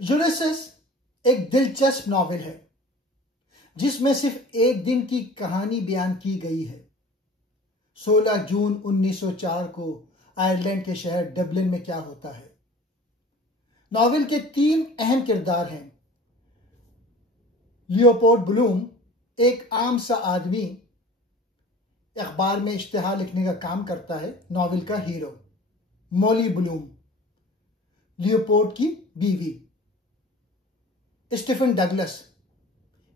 यूलिसेस एक दिलचस्प नॉवेल है जिसमें सिर्फ एक दिन की कहानी बयान की गई है। 16 जून 1904 को आयरलैंड के शहर डबलिन में क्या होता है। नॉवेल के 3 अहम किरदार हैं। लियोपोल्ड ब्लूम एक आम सा आदमी, अखबार में इश्तिहार लिखने का काम करता है। नॉवेल का हीरो मॉली ब्लूम, लियोपोल्ड की बीवी। स्टीफन डगलस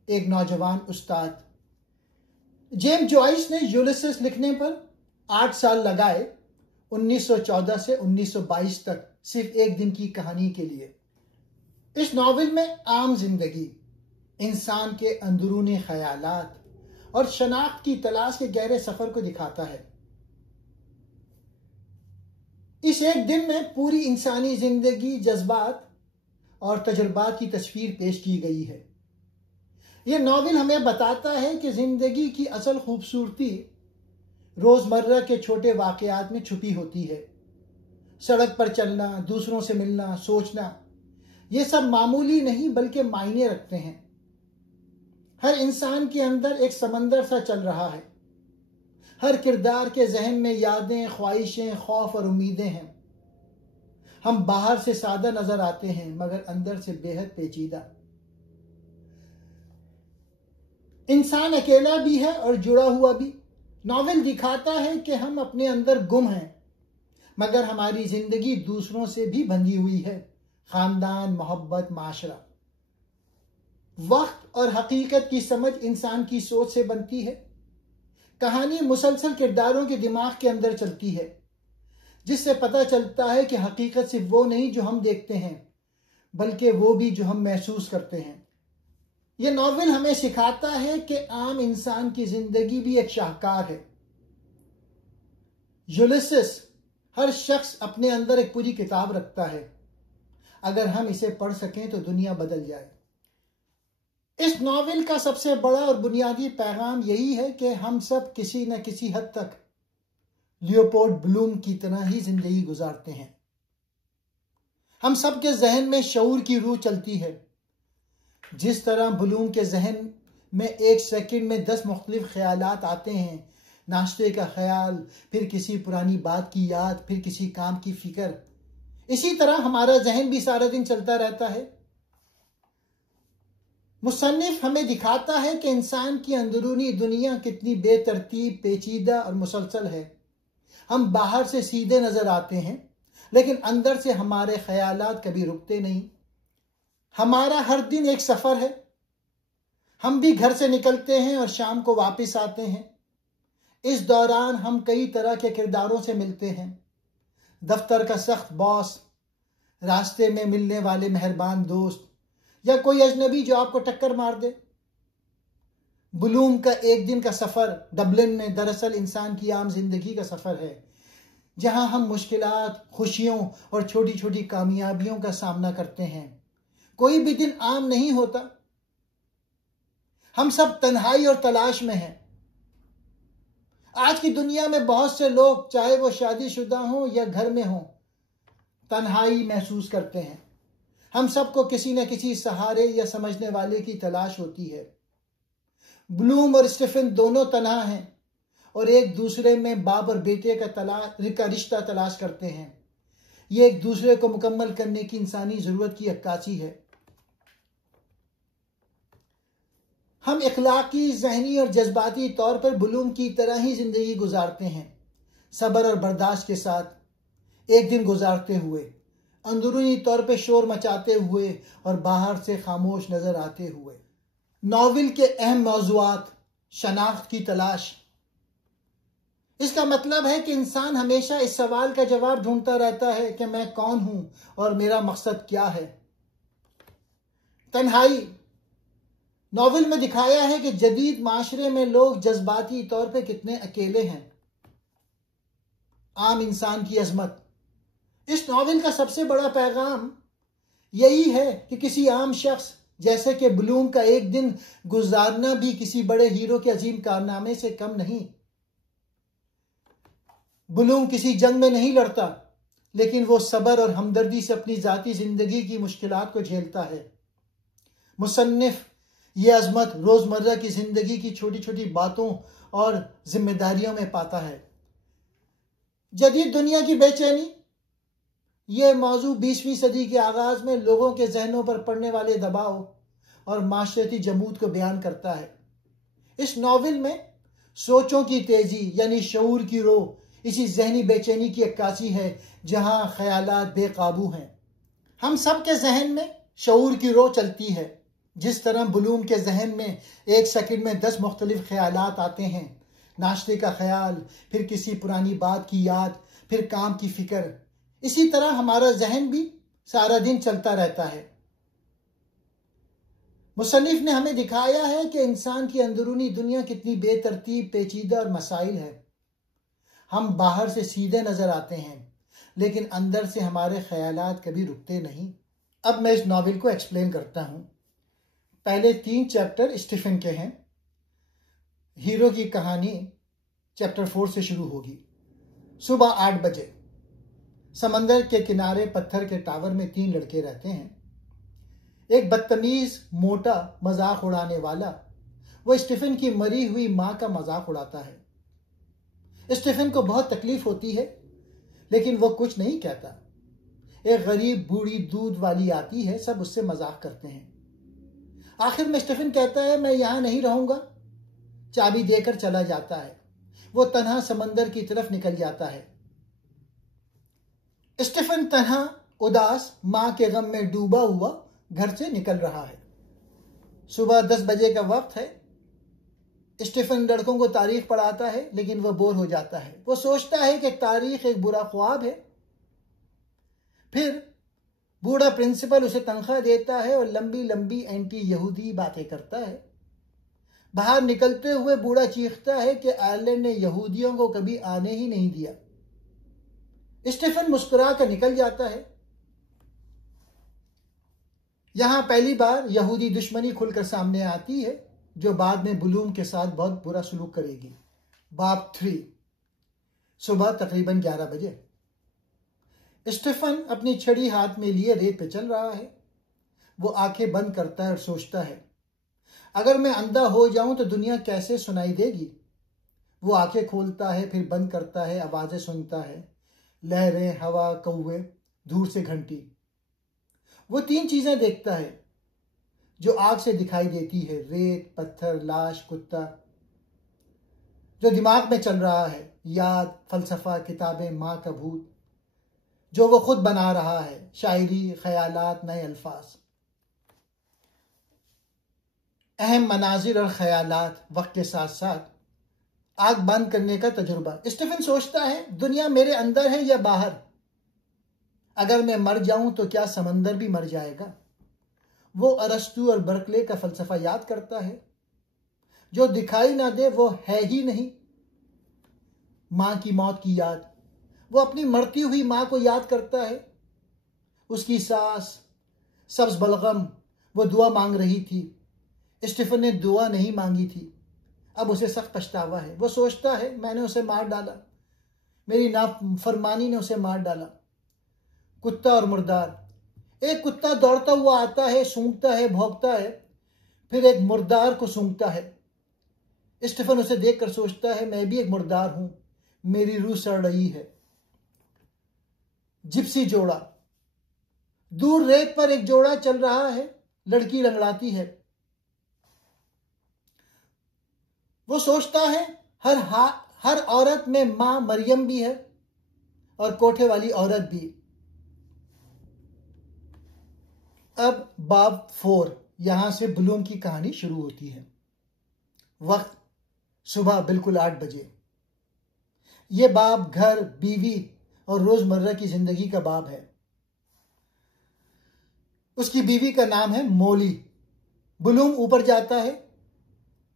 एक नौजवान उस्ताद। जेम्स जॉइस ने यूलिसेस लिखने पर 8 साल लगाए, 1914 से 1922 तक, सिर्फ एक दिन की कहानी के लिए। इस नॉवेल में आम जिंदगी, इंसान के अंदरूनी ख्यालात और शनाख्त की तलाश के गहरे सफर को दिखाता है। इस एक दिन में पूरी इंसानी जिंदगी, जज्बात और तजुर्बात की तस्वीर पेश की गई है। यह नॉवेल हमें बताता है कि जिंदगी की असल खूबसूरती रोजमर्रा के छोटे वाकयात में छुपी होती है। सड़क पर चलना, दूसरों से मिलना, सोचना, ये सब मामूली नहीं बल्कि मायने रखते हैं। हर इंसान के अंदर एक समंदर सा चल रहा है। हर किरदार के जहन में यादें, ख्वाहिशें, खौफ और उम्मीदें हैं। हम बाहर से सादा नजर आते हैं मगर अंदर से बेहद पेचीदा। इंसान अकेला भी है और जुड़ा हुआ भी। नॉवेल दिखाता है कि हम अपने अंदर गुम हैं मगर हमारी जिंदगी दूसरों से भी बंधी हुई है। खानदान, मोहब्बत, माशरा। वक्त और हकीकत की समझ इंसान की सोच से बनती है। कहानी मुसलसल किरदारों के दिमाग के अंदर चलती है, जिससे पता चलता है कि हकीकत सिर्फ वो नहीं जो हम देखते हैं बल्कि वो भी जो हम महसूस करते हैं। यह नॉवेल हमें सिखाता है कि आम इंसान की जिंदगी भी एक शाहकार है। यूलिसेस हर शख्स अपने अंदर एक पूरी किताब रखता है। अगर हम इसे पढ़ सकें तो दुनिया बदल जाए। इस नॉवेल का सबसे बड़ा और बुनियादी पैगाम यही है कि हम सब किसी न किसी हद तक लियोपोल्ड ब्लूम की तरह ही जिंदगी गुजारते हैं। हम सब के जहन में शऊर की रूह चलती है। जिस तरह ब्लूम के जहन में एक सेकंड में 10 मुख्तलिफ ख्यालात आते हैं, नाश्ते का ख्याल, फिर किसी पुरानी बात की याद, फिर किसी काम की फिक्र, इसी तरह हमारा जहन भी सारा दिन चलता रहता है। मुसन्निफ हमें दिखाता है कि इंसान की अंदरूनी दुनिया कितनी बेतरतीब, पेचीदा और मुसलसल है। हम बाहर से सीधे नजर आते हैं लेकिन अंदर से हमारे ख्यालात कभी रुकते नहीं। हमारा हर दिन एक सफर है। हम भी घर से निकलते हैं और शाम को वापस आते हैं। इस दौरान हम कई तरह के किरदारों से मिलते हैं। दफ्तर का सख्त बॉस, रास्ते में मिलने वाले मेहरबान दोस्त, या कोई अजनबी जो आपको टक्कर मार दे। ब्लूम का एक दिन का सफर डबलिन में दरअसल इंसान की आम जिंदगी का सफर है, जहां हम मुश्किलात, खुशियों और छोटी छोटी कामयाबियों का सामना करते हैं। कोई भी दिन आम नहीं होता। हम सब तन्हाई और तलाश में हैं। आज की दुनिया में बहुत से लोग, चाहे वो शादीशुदा हों या घर में हों, तन्हाई महसूस करते हैं। हम सबको किसी न किसी सहारे या समझने वाले की तलाश होती है। ब्लूम और स्टीफन दोनों तन्हा हैं और एक दूसरे में बाप और बेटे का रिश्ता तलाश करते हैं। ये एक दूसरे को मुकम्मल करने की इंसानी जरूरत की अक्कासी है। हम इखलाकी, ज़हनी और जज्बाती तौर पर ब्लूम की तरह ही जिंदगी गुजारते हैं, सब्र और बर्दाश्त के साथ, एक दिन गुजारते हुए, अंदरूनी तौर पे शोर मचाते हुए और बाहर से खामोश नजर आते हुए। नॉवेल के अहम मौज़ूआत, शनाख्त की तलाश। इसका मतलब है कि इंसान हमेशा इस सवाल का जवाब ढूंढता रहता है कि मैं कौन हूं और मेरा मकसद क्या है। तन्हाई। नॉवेल में दिखाया है कि जदीद माशरे में लोग जज्बाती तौर पे कितने अकेले हैं। आम इंसान की अजमत। इस नॉवेल का सबसे बड़ा पैगाम यही है कि किसी आम शख्स जैसे कि ब्लूम का एक दिन गुजारना भी किसी बड़े हीरो के अजीम कारनामे से कम नहीं। ब्लूम किसी जंग में नहीं लड़ता, लेकिन वो सब्र और हमदर्दी से अपनी ज़ाती ज़िंदगी की मुश्किलात को झेलता है। मुसन्निफ ये अज़मत रोज़मर्रा की ज़िंदगी की छोटी छोटी बातों और जिम्मेदारियों में पाता है। जदीद दुनिया की बेचैनी, ये मौजू 20वीं सदी के आगाज़ में लोगों के जहनों पर पड़ने वाले दबाव और माशरती जमूद को बयान करता है। इस नावल में सोचों की तेजी यानी शऊर की रो इसी जहनी बेचैनी की अक्कासी है जहां ख्यालात बेकाबू हैं। हम सब के जहन में शऊर की रो चलती है। जिस तरह बुलूम के जहन में एक सेकंड में 10 मुख्तलिफ ख्यालात आते हैं, नाश्ते का ख्याल, फिर किसी पुरानी बात की याद, फिर काम की फिक्र, इसी तरह हमारा जहन भी सारा दिन चलता रहता है। मुसन्निफ ने हमें दिखाया है कि इंसान की अंदरूनी दुनिया कितनी बेतरतीब, पेचीदा और मसाइल है। हम बाहर से सीधे नजर आते हैं, लेकिन अंदर से हमारे ख्यालात कभी रुकते नहीं। अब मैं इस नावल को एक्सप्लेन करता हूं। पहले 3 चैप्टर स्टीफन के हैं। हीरो की कहानी चैप्टर 4 से शुरू होगी। सुबह 8 बजे समंदर के किनारे पत्थर के टावर में 3 लड़के रहते हैं। एक बदतमीज, मोटा, मजाक उड़ाने वाला, वो स्टीफन की मरी हुई मां का मजाक उड़ाता है। स्टीफन को बहुत तकलीफ होती है, लेकिन वो कुछ नहीं कहता। एक गरीब बूढ़ी दूध वाली आती है, सब उससे मजाक करते हैं। आखिर में स्टीफन कहता है, मैं यहां नहीं रहूंगा। चाबी देकर चला जाता है। वो तन्हा समंदर की तरफ निकल जाता है। स्टीफन तन्हा, उदास, मां के गम में डूबा हुआ घर से निकल रहा है। सुबह 10 बजे का वक्त है। स्टीफन लड़कों को तारीख पढ़ाता है, लेकिन वह बोर हो जाता है। वो सोचता है कि तारीख एक बुरा ख्वाब है। फिर बूढ़ा प्रिंसिपल उसे तनख्वाह देता है और लंबी लंबी एंटी यहूदी बातें करता है। बाहर निकलते हुए बूढ़ा चीखता है कि आयरलैंड ने यहूदियों को कभी आने ही नहीं दिया। स्टीफन मुस्कुरा कर निकल जाता है। यहां पहली बार यहूदी दुश्मनी खुलकर सामने आती है, जो बाद में बुलूम के साथ बहुत बुरा सलूक करेगी। बाब 3, सुबह तकरीबन 11 बजे। स्टीफन अपनी छड़ी हाथ में लिए रेत पे चल रहा है। वो आंखें बंद करता है और सोचता है, अगर मैं अंधा हो जाऊं तो दुनिया कैसे सुनाई देगी। वो आंखें खोलता है, फिर बंद करता है। आवाजें सुनता है, लहरें, हवा, कौवे, दूर से घंटी। वो 3 चीजें देखता है जो आग से दिखाई देती है: रेत, पत्थर, लाश, कुत्ता। जो दिमाग में चल रहा है: याद, फलसफा, किताबें, मां का भूत। जो वो खुद बना रहा है: शायरी, ख्यालात, नए अल्फाज। अहम मनाजिर और ख्यालात, वक्त के साथ साथ आग बंद करने का तजुर्बा। स्टीफन सोचता है, दुनिया मेरे अंदर है या बाहर? अगर मैं मर जाऊं तो क्या समंदर भी मर जाएगा? वो अरस्तू और बर्कले का फलसफा याद करता है। जो दिखाई ना दे वो है ही नहीं। मां की मौत की याद। वो अपनी मरती हुई मां को याद करता है। उसकी सास, सब्ज बलगम, वो दुआ मांग रही थी। स्टीफन ने दुआ नहीं मांगी थी। अब उसे सख्त पछतावा है। वो सोचता है, मैंने उसे मार डाला, मेरी नाफरमानी ने उसे मार डाला। कुत्ता और मुर्दार। एक कुत्ता दौड़ता हुआ आता है, सूंघता है, भौंकता है, फिर एक मुर्दार को सूंघता है। स्टीफन उसे देखकर सोचता है, मैं भी एक मुर्दार हूं, मेरी रूह सड़ रही है। जिप्सी जोड़ा। दूर रेत पर एक जोड़ा चल रहा है, लड़की लंगड़ाती है। वो सोचता है, हर औरत में मां मरियम भी है और कोठे वाली औरत भी। अब बाब 4, यहां से बुलूम की कहानी शुरू होती है। वक्त सुबह बिल्कुल 8 बजे। यह बाब घर, बीवी और रोजमर्रा की जिंदगी का बाब है। उसकी बीवी का नाम है मोली। बुलूम ऊपर जाता है।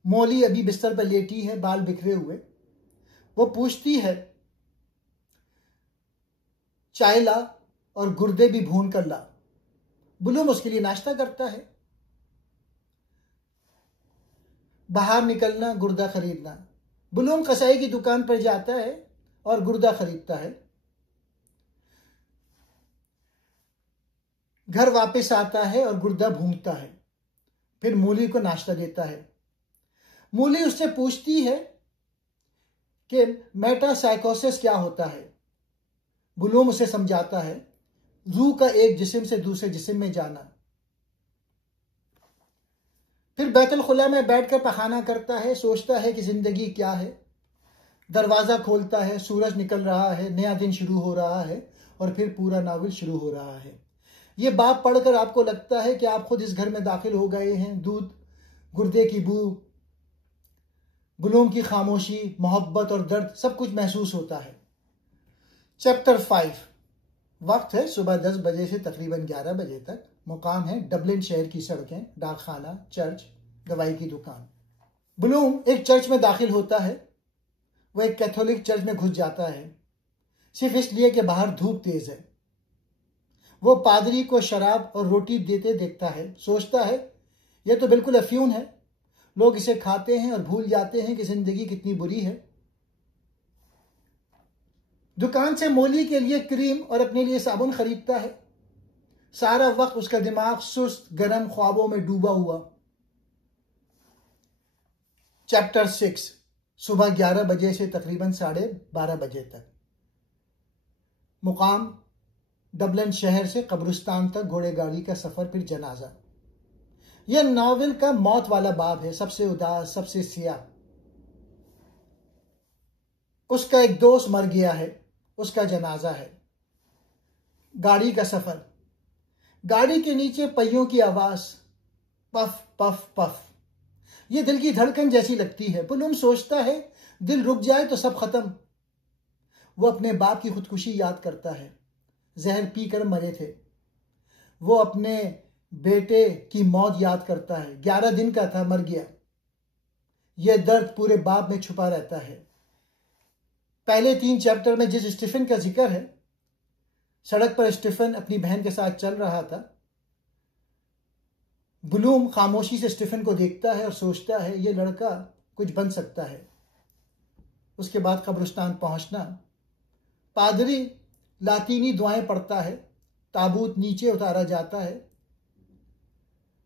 मोली अभी बिस्तर पर लेटी है, बाल बिखरे हुए। वो पूछती है, चाय ला और गुर्दे भी भून कर ला। बुलूम उसके लिए नाश्ता करता है। बाहर निकलना, गुर्दा खरीदना। बुलूम कसाई की दुकान पर जाता है और गुर्दा खरीदता है। घर वापस आता है और गुर्दा भूंगता है। फिर मूली को नाश्ता देता है। मूली उससे पूछती है कि मेटासाइकोसिस क्या होता है। ब्लूम उसे समझाता है, रूह का एक जिस्म से दूसरे जिस्म में जाना। फिर बैतुल खुला में बैठकर पखाना करता है, सोचता है कि जिंदगी क्या है। दरवाजा खोलता है, सूरज निकल रहा है, नया दिन शुरू हो रहा है और फिर पूरा नावल शुरू हो रहा है। ये बात पढ़कर आपको लगता है कि आप खुद इस घर में दाखिल हो गए हैं। दूध, गुर्दे की बू, ब्लूम की खामोशी, मोहब्बत और दर्द सब कुछ महसूस होता है। चैप्टर 5। वक्त है सुबह 10 बजे से तकरीबन 11 बजे तक। मुकाम है डबलिन शहर की सड़कें, डाकखाना, चर्च, दवाई की दुकान। ब्लूम एक चर्च में दाखिल होता है। वह एक कैथोलिक चर्च में घुस जाता है, सिर्फ इसलिए कि बाहर धूप तेज है। वो पादरी को शराब और रोटी देते देखता है। सोचता है यह तो बिल्कुल अफ्यून है। लोग इसे खाते हैं और भूल जाते हैं कि जिंदगी कितनी बुरी है। दुकान से मोली के लिए क्रीम और अपने लिए साबुन खरीदता है। सारा वक्त उसका दिमाग सुस्त गर्म ख्वाबों में डूबा हुआ। चैप्टर 6। सुबह 11 बजे से तकरीबन 12:30 बजे तक। मुकाम डबलिन शहर से कब्रिस्तान तक घोड़ेगाड़ी का सफर, फिर जनाजा। यह नावल का मौत वाला बाब है, सबसे उदास, सबसे सियाह। उसका एक दोस्त मर गया है, उसका जनाजा है। गाड़ी का सफर, गाड़ी के नीचे पहियों की आवाज, पफ पफ पफ। ये दिल की धड़कन जैसी लगती है। ब्लूम सोचता है दिल रुक जाए तो सब खत्म। वो अपने बाप की खुदकुशी याद करता है, जहर पीकर मरे थे। वो अपने बेटे की मौत याद करता है, 11 दिन का था, मर गया। यह दर्द पूरे बाप में छुपा रहता है। पहले 3 चैप्टर में जिस स्टीफन का जिक्र है, सड़क पर स्टीफन अपनी बहन के साथ चल रहा था। ब्लूम खामोशी से स्टीफन को देखता है और सोचता है यह लड़का कुछ बन सकता है। उसके बाद कब्रिस्तान पहुंचना। पादरी लातीनी दुआएं पढ़ता है। ताबूत नीचे उतारा जाता है।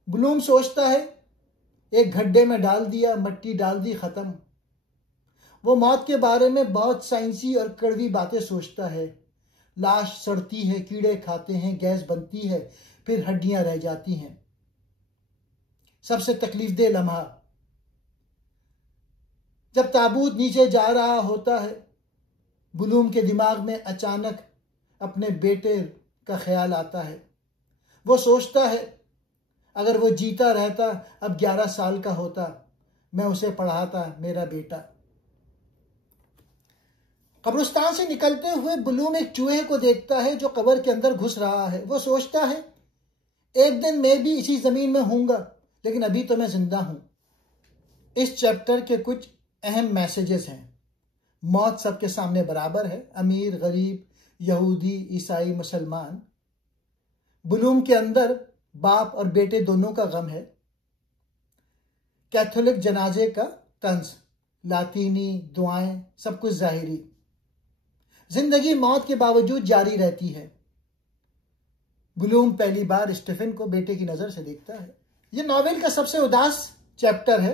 ब्लूम सोचता है एक गड्ढे में डाल दिया, मट्टी डाल दी, खत्म। वो मौत के बारे में बहुत साइंसी और कड़वी बातें सोचता है। लाश सड़ती है, कीड़े खाते हैं, गैस बनती है, फिर हड्डियां रह जाती हैं। सबसे तकलीफदेह लम्हा, जब ताबूत नीचे जा रहा होता है, ब्लूम के दिमाग में अचानक अपने बेटे का ख्याल आता है। वो सोचता है अगर वो जीता रहता, अब 11 साल का होता, मैं उसे पढ़ाता, मेरा बेटा। कब्रिस्तान से निकलते हुए ब्लूम एक चूहे को देखता है जो कब्र के अंदर घुस रहा है। वो सोचता है एक दिन मैं भी इसी जमीन में हूंगा, लेकिन अभी तो मैं जिंदा हूं। इस चैप्टर के कुछ अहम मैसेजेस हैं। मौत सबके सामने बराबर है, अमीर, गरीब, यहूदी, ईसाई, मुसलमान। ब्लूम के अंदर बाप और बेटे दोनों का गम है। कैथोलिक जनाजे का तंज, लातीनी दुआएं, सब कुछ जाहिरी। जिंदगी मौत के बावजूद जारी रहती है। ब्लूम पहली बार स्टीफन को बेटे की नजर से देखता है। यह नॉवेल का सबसे उदास चैप्टर है,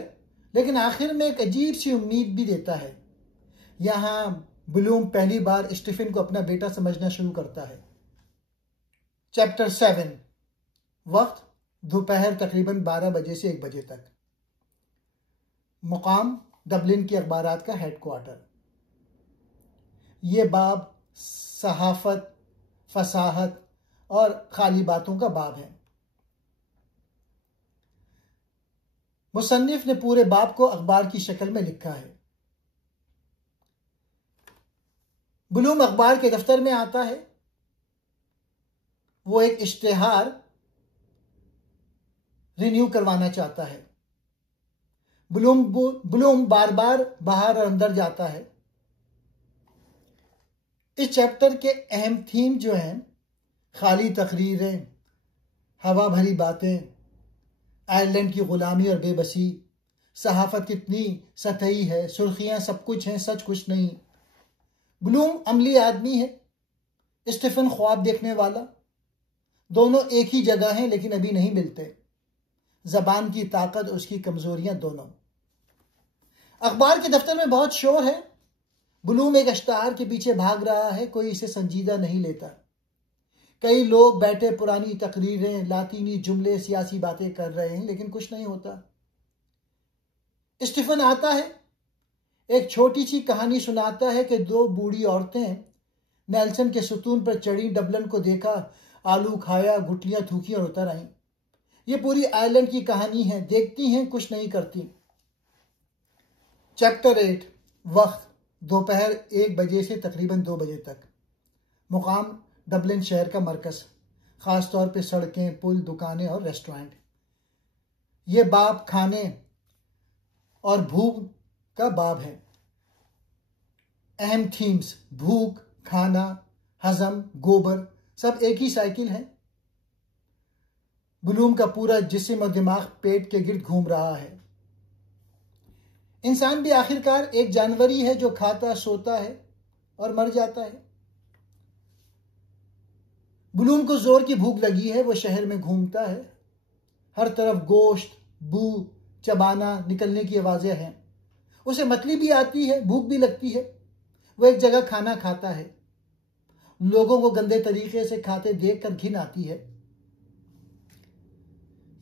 लेकिन आखिर में एक अजीब सी उम्मीद भी देता है। यहां ब्लूम पहली बार स्टीफन को अपना बेटा समझना शुरू करता है। चैप्टर 7। वक्त दोपहर तकरीबन 12 बजे से 1 बजे तक। मुकाम डबलिन के अखबारात का हेडक्वार्टर। ये बाब सहाफत, फसाहत और खाली बातों का बाब है। मुसन्निफ ने पूरे बाब को अखबार की शक्ल में लिखा है। ब्लूम अखबार के दफ्तर में आता है। वो एक इश्तेहार रिन्यू करवाना चाहता है। ब्लूम बार बार बाहर और अंदर जाता है। इस चैप्टर के अहम थीम जो हैं, खाली तकरीरें, हवा भरी बातें, आयरलैंड की गुलामी और बेबसी, सहाफत कितनी सतही है, सुर्खियां सब कुछ हैं, सच कुछ नहीं। ब्लूम अमली आदमी है, स्टीफन ख्वाब देखने वाला। दोनों एक ही जगह हैं लेकिन अभी नहीं मिलते। जबान की ताकत, उसकी कमजोरियां दोनों। अखबार के दफ्तर में बहुत शोर है। ब्लूम एक इश्तहार के पीछे भाग रहा है, कोई इसे संजीदा नहीं लेता। कई लोग बैठे पुरानी तकरीरें, लातीनी जुमले, सियासी बातें कर रहे हैं, लेकिन कुछ नहीं होता। स्टीफन आता है, एक छोटी सी कहानी सुनाता है कि दो बूढ़ी औरतें नेल्सन के सुतून पर चढ़ी, डबलिन को देखा, आलू खाया, गुटलियां थूकी और उतर आईं। ये पूरी आयरलैंड की कहानी है। देखती हैं, कुछ नहीं करती। चैप्टर 8। वक्त दोपहर 1 बजे से तकरीबन 2 बजे तक। मुकाम डबलिन शहर का मरकज, खास तौर पे सड़कें, पुल, दुकानें और रेस्टोरेंट। ये बाब खाने और भूख का बाब है। अहम थीम्स भूख, खाना, हजम, गोबर, सब एक ही साइकिल है। ब्लूम का पूरा जिस्म और दिमाग पेट के गिर्द घूम रहा है। इंसान भी आखिरकार एक जानवर ही है जो खाता, सोता है और मर जाता है। ब्लूम को जोर की भूख लगी है। वो शहर में घूमता है। हर तरफ गोश्त, बू, चबाना निकलने की आवाजें हैं। उसे मतली भी आती है, भूख भी लगती है। वो एक जगह खाना खाता है। लोगों को गंदे तरीके से खाते देखकर घिन आती है।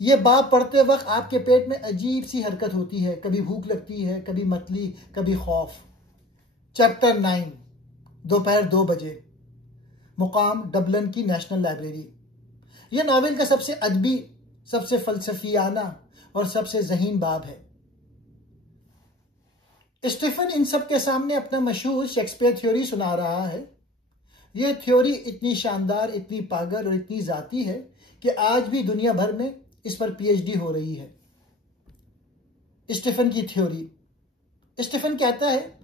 ये बाब पढ़ते वक्त आपके पेट में अजीब सी हरकत होती है। कभी भूख लगती है, कभी मतली, कभी खौफ। चैप्टर 9। दोपहर 2 बजे। मुकाम डबलिन की नेशनल लाइब्रेरी। यह नावल का सबसे अदबी, सबसे फलसफियाना और सबसे ज़हीन बाब है। स्टीफन इन सब के सामने अपना मशहूर शेक्सपियर थ्योरी सुना रहा है। यह थ्योरी इतनी शानदार, इतनी पागल और इतनी जाती है कि आज भी दुनिया भर में इस पर पीएचडी हो रही है। स्टीफन की थ्योरी। स्टीफन कहता है,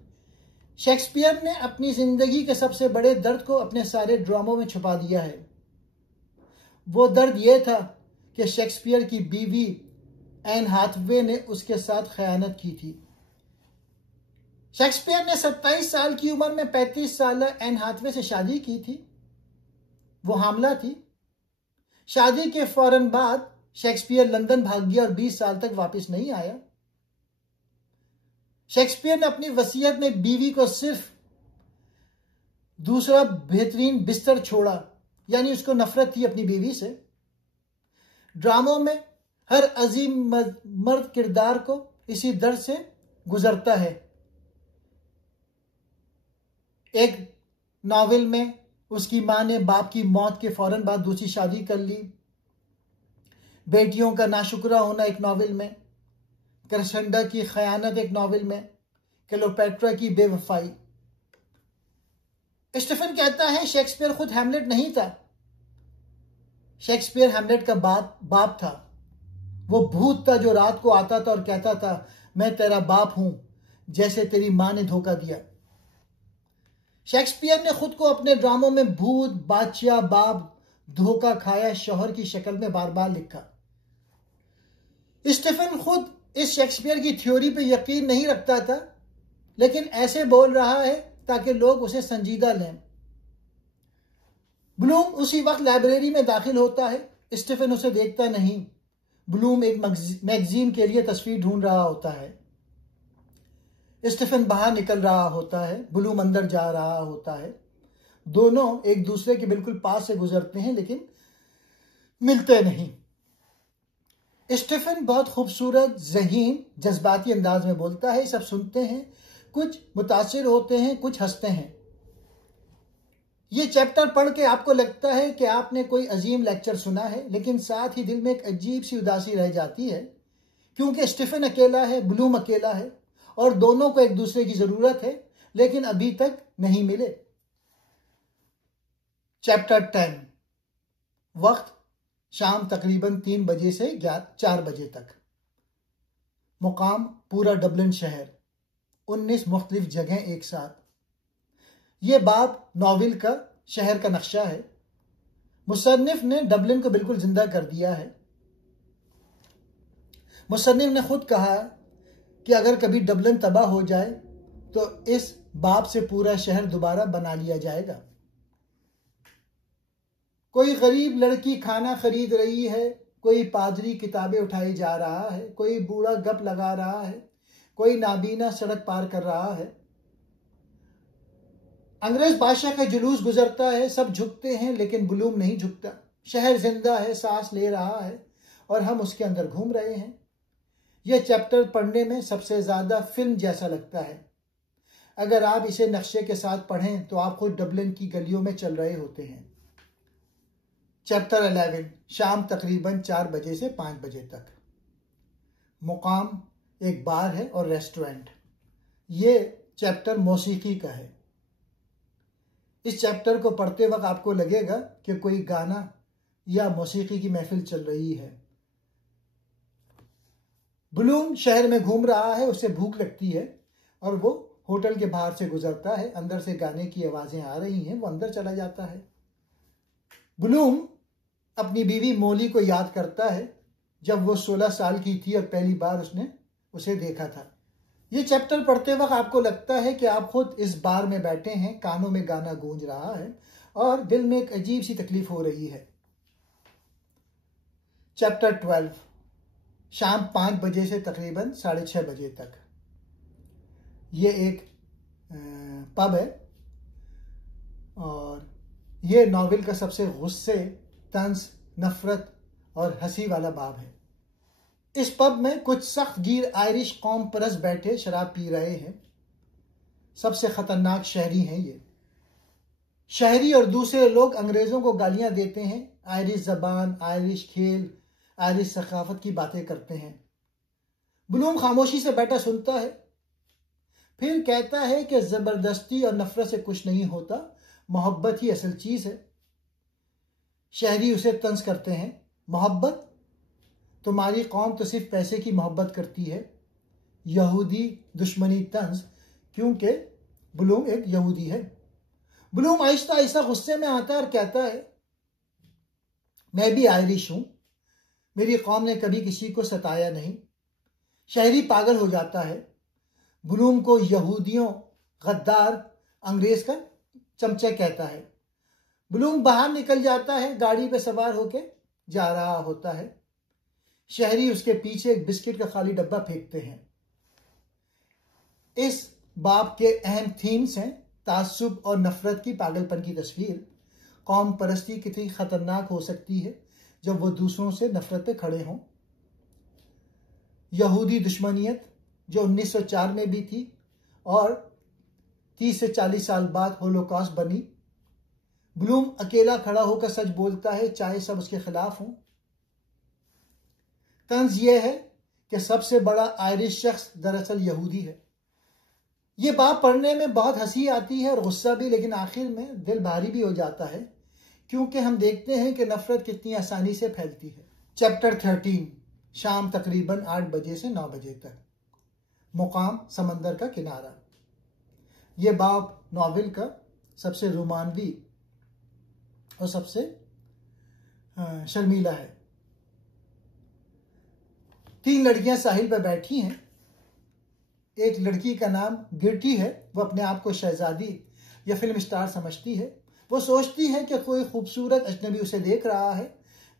शेक्सपियर ने अपनी जिंदगी के सबसे बड़े दर्द को अपने सारे ड्रामों में छुपा दिया है। वो दर्द ये था कि शेक्सपियर की बीवी एन हाथवे ने उसके साथ खयानत की थी। शेक्सपियर ने 27 साल की उम्र में 35 साल एन हाथवे से शादी की थी। वो हामला थी। शादी के फौरन बाद शेक्सपियर लंदन भाग गया और 20 साल तक वापस नहीं आया। शेक्सपियर ने अपनी वसीयत में बीवी को सिर्फ दूसरा बेहतरीन बिस्तर छोड़ा, यानी उसको नफरत थी अपनी बीवी से। ड्रामों में हर अजीम मर्द किरदार को इसी दर्द से गुजरता है। एक नॉवेल में उसकी मां ने बाप की मौत के फौरन बाद दूसरी शादी कर ली। बेटियों का नाशुक्रा होना एक नॉवेल में, करसंडा की खयानत एक नॉवेल में, क्लियोपेट्रा की बेवफाई। स्टीफन कहता है, शेक्सपियर खुद हैमलेट नहीं था। शेक्सपियर हैमलेट का बाप था। वो भूत था जो रात को आता था और कहता था, मैं तेरा बाप हूं, जैसे तेरी मां ने धोखा दिया। शेक्सपियर ने खुद को अपने ड्रामों में भूत, बादशाह, बाप, धोखा खाया शौहर की शक्ल में बार बार लिखा। स्टीफन खुद इस शेक्सपियर की थ्योरी पे यकीन नहीं रखता था, लेकिन ऐसे बोल रहा है ताकि लोग उसे संजीदा लें। ब्लूम उसी वक्त लाइब्रेरी में दाखिल होता है। स्टीफन उसे देखता नहीं। ब्लूम एक मैगजीन के लिए तस्वीर ढूंढ रहा होता है। स्टीफन बाहर निकल रहा होता है, ब्लूम अंदर जा रहा होता है। दोनों एक दूसरे के बिल्कुल पास से गुजरते हैं, लेकिन मिलते नहीं। स्टीफन बहुत खूबसूरत, ज़हीन, जज्बाती अंदाज में बोलता है। सब सुनते हैं, कुछ मुतासिर होते हैं, कुछ हंसते हैं। ये चैप्टर पढ़ के आपको लगता है कि आपने कोई अजीम लेक्चर सुना है, लेकिन साथ ही दिल में एक अजीब सी उदासी रह जाती है, क्योंकि स्टीफन अकेला है, ब्लूम अकेला है और दोनों को एक दूसरे की जरूरत है, लेकिन अभी तक नहीं मिले। चैप्टर 10। वक्त शाम तकरीबन 3 बजे से 4 बजे तक। मुकाम पूरा डबलिन शहर, 19 मुख्तलिफ जगह एक साथ। ये बाब नॉवेल का शहर का नक्शा है। मुसन्निफ ने डबलिन को बिल्कुल जिंदा कर दिया है। मुसन्निफ ने खुद कहा कि अगर कभी डबलिन तबाह हो जाए तो इस बाब से पूरा शहर दोबारा बना लिया जाएगा। कोई गरीब लड़की खाना खरीद रही है, कोई पादरी किताबें उठाए जा रहा है, कोई बूढ़ा गप लगा रहा है, कोई नाबीना सड़क पार कर रहा है। अंग्रेज बादशाह का जुलूस गुजरता है, सब झुकते हैं लेकिन बुलूम नहीं झुकता। शहर जिंदा है, सांस ले रहा है और हम उसके अंदर घूम रहे हैं। यह चैप्टर पढ़ने में सबसे ज्यादा फिल्म जैसा लगता है। अगर आप इसे नक्शे के साथ पढ़ें तो आप खुद डबलिन की गलियों में चल रहे होते हैं। चैप्टर 11, शाम तकरीबन 4 बजे से 5 बजे तक। मुकाम एक बार है और रेस्टोरेंट। ये चैप्टर मौसीकी का है। इस चैप्टर को पढ़ते वक्त आपको लगेगा कि कोई गाना या मौसीकी की महफिल चल रही है। ब्लूम शहर में घूम रहा है, उसे भूख लगती है और वो होटल के बाहर से गुजरता है। अंदर से गाने की आवाजें आ रही हैं, वो अंदर चला जाता है। ब्लूम अपनी बीवी मोली को याद करता है जब वो 16 साल की थी और पहली बार उसने उसे देखा था। ये चैप्टर पढ़ते वक्त आपको लगता है कि आप खुद इस बार में बैठे हैं, कानों में गाना गूंज रहा है और दिल में एक अजीब सी तकलीफ हो रही है। चैप्टर 12, शाम 5 बजे से तकरीबन 6:30 बजे तक। ये एक पब है और ये नॉवेल का सबसे गुस्से, तंज, नफरत और हंसी वाला बाब है। इस पब में कुछ सख्तगीर आयरिश कौम परस्त बैठे शराब पी रहे हैं। सबसे खतरनाक शहरी हैं ये। शहरी और दूसरे लोग अंग्रेजों को गालियां देते हैं, आयरिश जबान, आयरिश खेल, आयरिश सकाफत की बातें करते हैं। ब्लूम खामोशी से बैठा सुनता है, फिर कहता है कि जबरदस्ती और नफरत से कुछ नहीं होता, मोहब्बत ही असल चीज है। शहरी उसे तंज करते हैं, मोहब्बत? तुम्हारी कौम तो सिर्फ पैसे की मोहब्बत करती है। यहूदी दुश्मनी तंज, क्योंकि ब्लूम एक यहूदी है। ब्लूम आहिस्ता आहिस्ता गुस्से में आता है और कहता है, मैं भी आयरिश हूं, मेरी कौम ने कभी किसी को सताया नहीं। शहरी पागल हो जाता है। ब्लूम को यहूदियों, गद्दार, अंग्रेज का चमचा कहता है। ब्लूम बाहर निकल जाता है, गाड़ी पे सवार होके जा रहा होता है। शहरी उसके पीछे एक बिस्किट का खाली डब्बा फेंकते हैं। इस बाब के अहम थीम्स हैं तासुब और नफरत की पागलपन की तस्वीर। कौम परस्ती कितनी खतरनाक हो सकती है जब वो दूसरों से नफरत पे खड़े हों। यहूदी दुश्मनियत जो 1904 में भी थी और 30 से 40 साल बाद होलोकॉस्ट बनी। ब्लूम अकेला खड़ा होकर सच बोलता है, चाहे सब उसके खिलाफ हों। तंज यह है कि सबसे बड़ा आयरिश शख्स दरअसल यहूदी है। ये बात पढ़ने में बहुत हंसी आती है और गुस्सा भी, लेकिन आखिर में दिल भारी भी हो जाता है क्योंकि हम देखते हैं कि नफरत कितनी आसानी से फैलती है। चैप्टर 13, शाम तकरीबन 8 बजे से 9 बजे तक। मुकाम समंदर का किनारा। यह बाब नॉवेल का सबसे रोमानवी और सबसे शर्मीला है। 3 लड़कियां साहिल पर बैठी हैं। एक लड़की का नाम गिरटी है, वो अपने आप को शहजादी या फिल्म स्टार समझती है। वो सोचती है कि कोई खूबसूरत अजनबी उसे देख रहा है।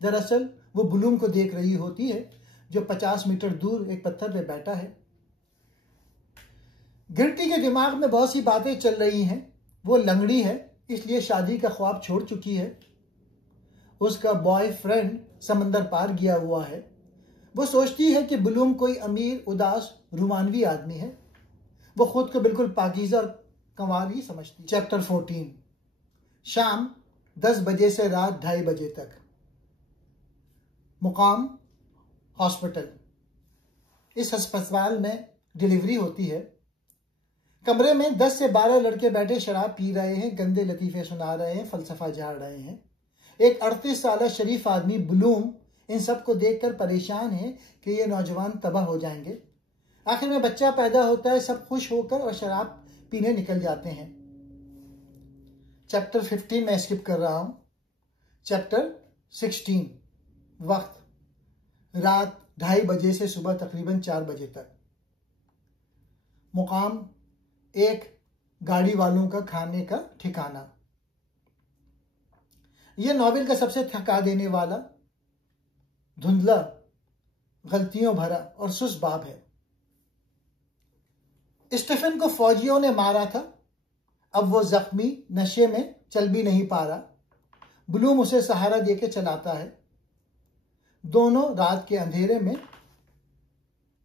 दरअसल वो ब्लूम को देख रही होती है जो 50 मीटर दूर एक पत्थर पर बैठा है। गिरटी के दिमाग में बहुत सी बातें चल रही हैं। वो लंगड़ी है, इसलिए शादी का ख्वाब छोड़ चुकी है। उसका बॉयफ्रेंड समंदर पार गया हुआ है। वो सोचती है कि ब्लूम कोई अमीर, उदास, रोमानवी आदमी है। वो खुद को बिल्कुल पाकीज़ा और कंवारी समझती है। चैप्टर 14, शाम 10 बजे से रात 2:30 बजे तक। मुकाम हॉस्पिटल। इस अस्पताल में डिलीवरी होती है। कमरे में 10 से 12 लड़के बैठे शराब पी रहे हैं, गंदे लतीफे सुना रहे हैं, फलसफा झाड़ रहे हैं। एक 38 साल शरीफ आदमी ब्लूम इन सब को देखकर परेशान है कि ये नौजवान तबाह हो जाएंगे। आखिर में बच्चा पैदा होता है, सब खुश होकर और शराब पीने निकल जाते हैं। चैप्टर 15 मैं स्किप कर रहा हूं। चैप्टर 16, वक्त रात 2:30 बजे से सुबह तकरीबन 4 बजे तक। मुकाम एक गाड़ी वालों का खाने का ठिकाना। यह नॉवेल का सबसे थका देने वाला, धुंधला, गलतियों भरा और सुस्त बाब है। स्टीफन को फौजियों ने मारा था, अब वो जख्मी, नशे में, चल भी नहीं पा रहा। ब्लूम उसे सहारा देके चलाता है। दोनों रात के अंधेरे में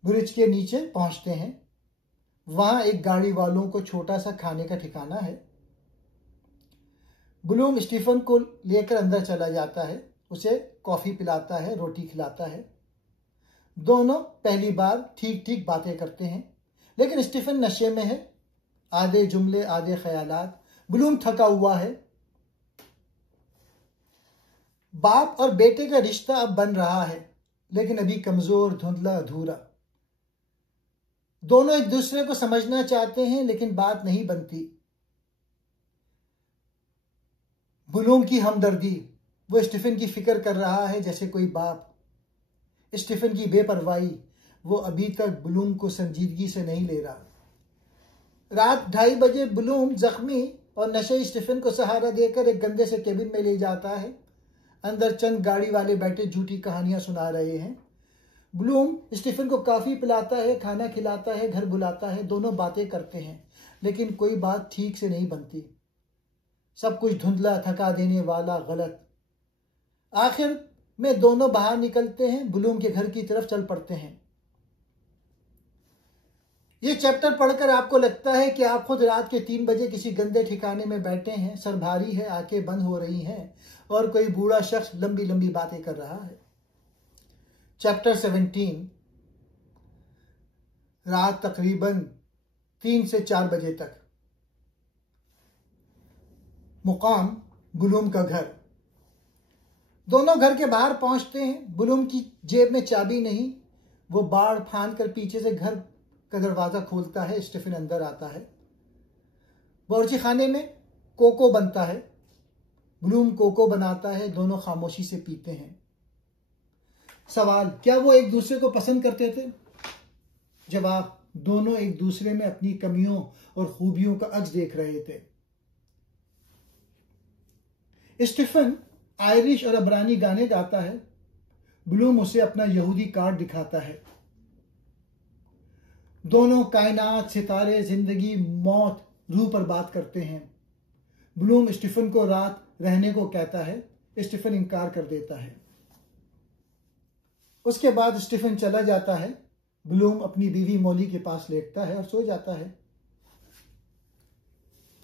ब्रिज के नीचे पहुंचते हैं। वहां एक गाड़ी वालों को छोटा सा खाने का ठिकाना है। ब्लूम स्टीफन को लेकर अंदर चला जाता है, उसे कॉफी पिलाता है, रोटी खिलाता है। दोनों पहली बार ठीक ठीक बातें करते हैं, लेकिन स्टीफन नशे में है। आधे जुमले, आधे ख्यालात। ब्लूम थका हुआ है। बाप और बेटे का रिश्ता अब बन रहा है, लेकिन अभी कमजोर, धुंधला, अधूरा। दोनों एक दूसरे को समझना चाहते हैं, लेकिन बात नहीं बनती। ब्लूम की हमदर्दी, वो स्टीफन की फिक्र कर रहा है जैसे कोई बाप। स्टीफन की बेपरवाही, वो अभी तक ब्लूम को संजीदगी से नहीं ले रहा। रात 2:30 बजे ब्लूम जख्मी और नशे स्टीफन को सहारा देकर एक गंदे से केबिन में ले जाता है। अंदर चंद गाड़ी वाले बैठे झूठी कहानियां सुना रहे हैं। ब्लूम स्टीफन को कॉफी पिलाता है, खाना खिलाता है, घर बुलाता है। दोनों बातें करते हैं, लेकिन कोई बात ठीक से नहीं बनती। सब कुछ धुंधला, थका देने वाला, गलत। आखिर में दोनों बाहर निकलते हैं, ब्लूम के घर की तरफ चल पड़ते हैं। ये चैप्टर पढ़कर आपको लगता है कि आप खुद रात के 3 बजे किसी गंदे ठिकाने में बैठे हैं, सर भारी है, आंखें बंद हो रही हैं और कोई बूढ़ा शख्स लंबी लंबी बातें कर रहा है। चैप्टर 17, रात तकरीबन 3 से 4 बजे तक। मुकाम ब्लूम का घर। दोनों घर के बाहर पहुंचते हैं। ब्लूम की जेब में चाबी नहीं। वो बाड़ फांद कर पीछे से घर का दरवाजा खोलता है। स्टीफन अंदर आता है। बावर्ची खाने में कोको बनता है। ब्लूम कोको बनाता है। दोनों खामोशी से पीते हैं। सवाल, क्या वो एक दूसरे को पसंद करते थे? जवाब, दोनों एक दूसरे में अपनी कमियों और खूबियों का अक्स देख रहे थे। स्टीफन आयरिश और अबरानी गाने गाता है। ब्लूम उसे अपना यहूदी कार्ड दिखाता है। दोनों कायनात, सितारे, जिंदगी, मौत, रूह पर बात करते हैं। ब्लूम स्टीफन को रात रहने को कहता है। स्टीफन इनकार कर देता है। उसके बाद स्टीफन चला जाता है। ब्लूम अपनी बीवी मॉली के पास लेटता है और सो जाता है।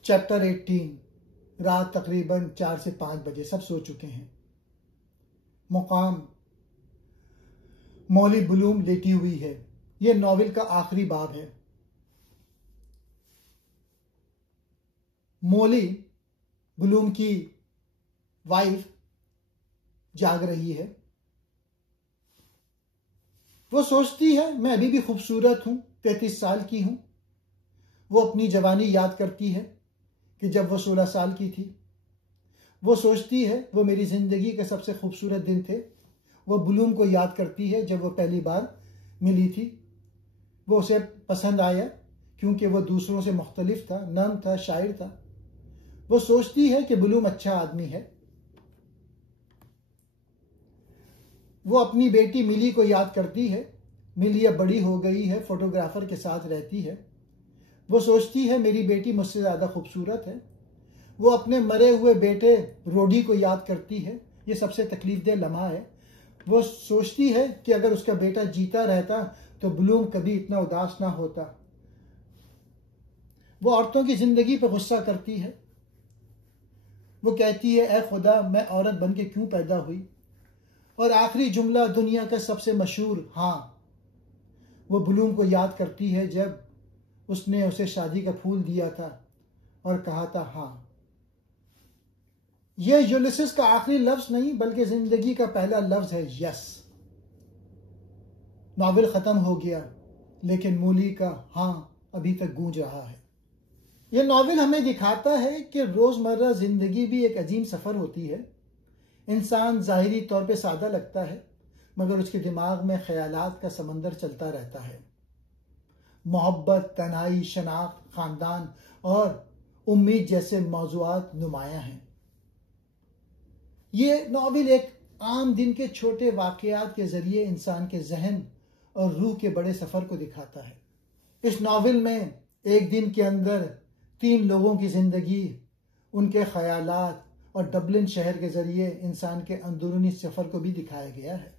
चैप्टर 18, रात तकरीबन 4 से 5 बजे। सब सो चुके हैं। मुकाम मॉली ब्लूम लेटी हुई है। यह नॉवेल का आखिरी बाब है। मॉली, ब्लूम की वाइफ, जाग रही है। वो सोचती है, मैं अभी भी खूबसूरत हूं, 33 साल की हूं। वो अपनी जवानी याद करती है कि जब वो 16 साल की थी। वो सोचती है, वो मेरी जिंदगी के सबसे खूबसूरत दिन थे। वो ब्लूम को याद करती है जब वो पहली बार मिली थी। वो उसे पसंद आया क्योंकि वो दूसरों से मुख्तलिफ था, नर्म था, शायर था। वो सोचती है कि ब्लूम अच्छा आदमी है। वो अपनी बेटी मिली को याद करती है। मिली अब बड़ी हो गई है, फोटोग्राफर के साथ रहती है। वो सोचती है, मेरी बेटी मुझसे ज्यादा खूबसूरत है। वो अपने मरे हुए बेटे रोडी को याद करती है। ये सबसे तकलीफदेह लम्हा है। वो सोचती है कि अगर उसका बेटा जीता रहता तो ब्लूम कभी इतना उदास ना होता। वो औरतों की जिंदगी पर गुस्सा करती है। वो कहती है, ऐ खुदा, मैं औरत बन के क्यों पैदा हुई। और आखिरी जुमला दुनिया का सबसे मशहूर, हाँ। वो ब्लूम को याद करती है जब उसने उसे शादी का फूल दिया था और कहा था, हाँ। यह यूलिसिस का आखिरी लफ्ज नहीं, बल्कि जिंदगी का पहला लफ्ज है, यस। नॉवेल खत्म हो गया, लेकिन मूली का हाँ अभी तक गूंज रहा है। यह नॉवेल हमें दिखाता है कि रोजमर्रा जिंदगी भी एक अजीम सफर होती है। इंसान जाहिरी तौर पे सादा लगता है, मगर उसके दिमाग में ख्यालात का समंदर चलता रहता है। मोहब्बत, तन्हाई, शनाख्त, खानदान और उम्मीद जैसे मौजुआत नुमायां हैं। ये नावल एक आम दिन के छोटे वाकयात के जरिए इंसान के जहन और रूह के बड़े सफ़र को दिखाता है। इस नावल में एक दिन के अंदर 3 लोगों की ज़िंदगी, उनके ख्यालात और डबलिन शहर के जरिए इंसान के अंदरूनी सफ़र को भी दिखाया गया है।